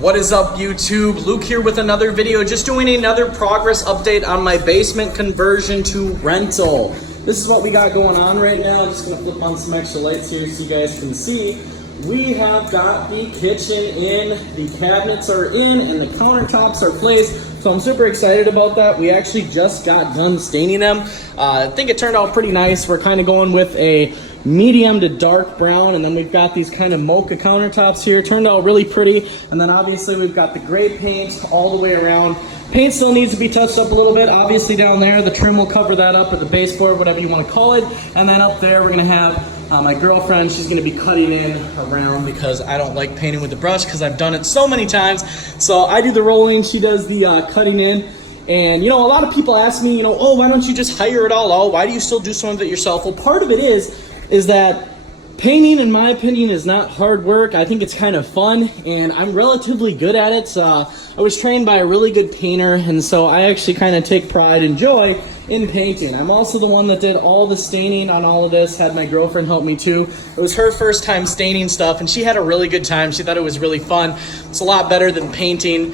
What is up, YouTube? Luke here with another video, just doing another progress update on my basement conversion to rental. This is what we got going on right now. I'm just gonna flip on some extra lights here so you guys can see. We have got the kitchen in, the cabinets are in, and the countertops are placed. So I'm super excited about that. We actually just got done staining them. I think it turned out pretty nice. We're kind of going with a medium to dark brown, and then we've got these kind of mocha countertops here. Turned out really pretty. And then obviously we've got the gray paint all the way around. Paint still needs to be touched up a little bit. Obviously down there, the trim will cover that up, at the baseboard, whatever you want to call it. And then up there, we're gonna have my girlfriend, she's gonna be cutting in around because I don't like painting with the brush because I've done it so many times. So I do the rolling, she does the cutting in. And you know, a lot of people ask me, oh, why don't you just hire it all out? Why do you still do some of it yourself? Well, part of it is that painting, in my opinion, is not hard work. I think it's kind of fun, and I'm relatively good at it. I was trained by a really good painter, and so I actually kind of take pride and joy in painting. I'm also the one that did all the staining on all of this, had my girlfriend help me too. It was her first time staining stuff, and she had a really good time. She thought it was really fun. It's a lot better than painting.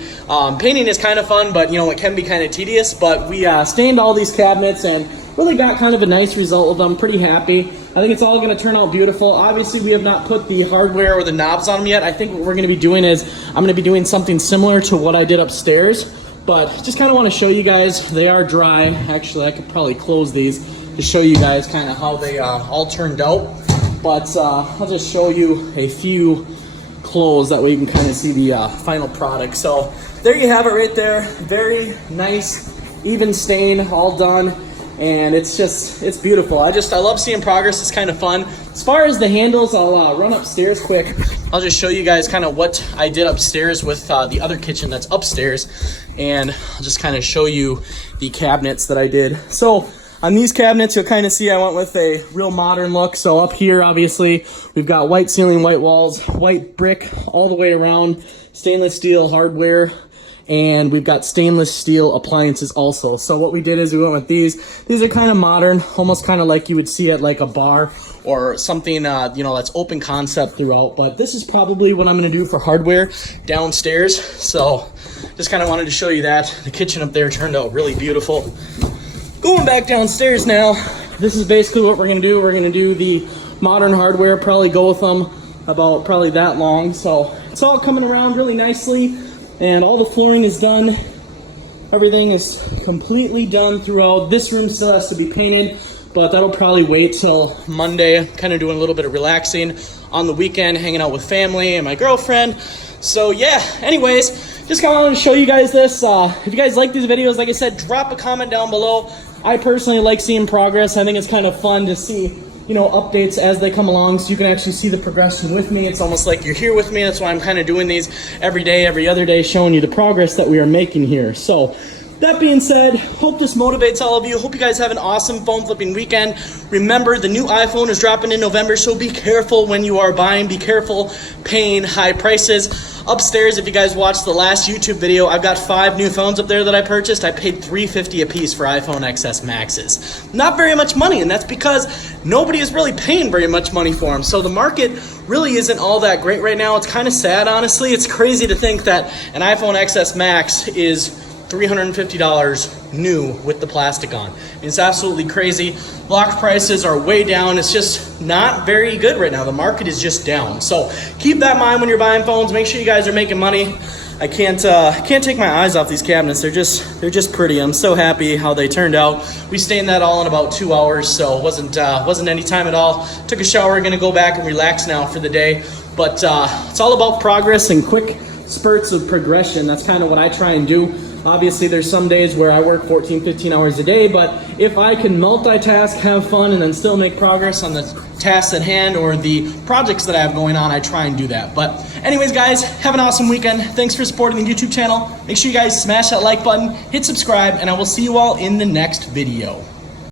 Painting is kind of fun, but it can be kind of tedious. But we stained all these cabinets and really got kind of a nice result with them. Pretty happy. I think it's all going to turn out beautiful. Obviously, we have not put the hardware or the knobs on them yet. I think what we're going to be doing is I'm going to be doing something similar to what I did upstairs, but just kind of want to show you guys. They are dry. Actually, I could probably close these to show you guys kind of how they all turned out. But I'll just show you a few closed, that way you can kind of see the final product. So there you have it right there. Very nice, even stain, all done. And it's beautiful. I love seeing progress. It's kind of fun. As far as the handles, I'll run upstairs quick. I'll just show you guys kind of what I did upstairs with the other kitchen that's upstairs. And I'll just kind of show you the cabinets that I did. So on these cabinets, you'll kind of see I went with a real modern look. So up here, obviously, we've got white ceiling, white walls, white brick all the way around, stainless steel hardware, and we've got stainless steel appliances also. So what we did is we went with these. These are kind of modern, almost kind of like you would see at like a bar or something, that's open concept throughout. But this is probably what I'm gonna do for hardware downstairs. So just kind of wanted to show you that. The kitchen up there turned out really beautiful. Going back downstairs now, this is basically what we're gonna do. We're gonna do the modern hardware, probably go with them about probably that long. So it's all coming around really nicely. And all the flooring is done. Everything is completely done throughout. This room still has to be painted, but that'll probably wait till Monday. I'm kind of doing a little bit of relaxing on the weekend, hanging out with family and my girlfriend. So yeah, anyways, just kind of wanted to show you guys this. If you guys like these videos, like I said, drop a comment down below. I personally like seeing progress. I think it's kind of fun to see updates as they come along, so you can actually see the progression with me. It's almost like you're here with me. That's why I'm kind of doing these every day, every other day, showing you the progress that we are making here. So that being said, hope this motivates all of you. Hope you guys have an awesome phone flipping weekend. Remember, the new iPhone is dropping in November, so be careful when you are buying. Be careful paying high prices. Upstairs, if you guys watched the last YouTube video, I've got 5 new phones up there that I purchased. I paid $350 a piece for iPhone XS Maxes. Not very much money, and that's because nobody is really paying very much money for them. So the market really isn't all that great right now. It's kind of sad, honestly. It's crazy to think that an iPhone XS Max is $350 new with the plastic on. It's absolutely crazy. Block prices are way down. It's just not very good right now. The market is just down. So keep that in mind when you're buying phones. Make sure you guys are making money. I can't take my eyes off these cabinets. They're just pretty. I'm so happy how they turned out. We stained that all in about 2 hours, so it wasn't any time at all. Took a shower. Gonna go back and relax now for the day. But it's all about progress and quick spurts of progression. That's kind of what I try and do. Obviously, there's some days where I work 14, 15 hours a day, but if I can multitask, have fun, and then still make progress on the tasks at hand or the projects that I have going on, I try and do that. But anyways, guys, have an awesome weekend. Thanks for supporting the YouTube channel. Make sure you guys smash that like button, hit subscribe, and I will see you all in the next video.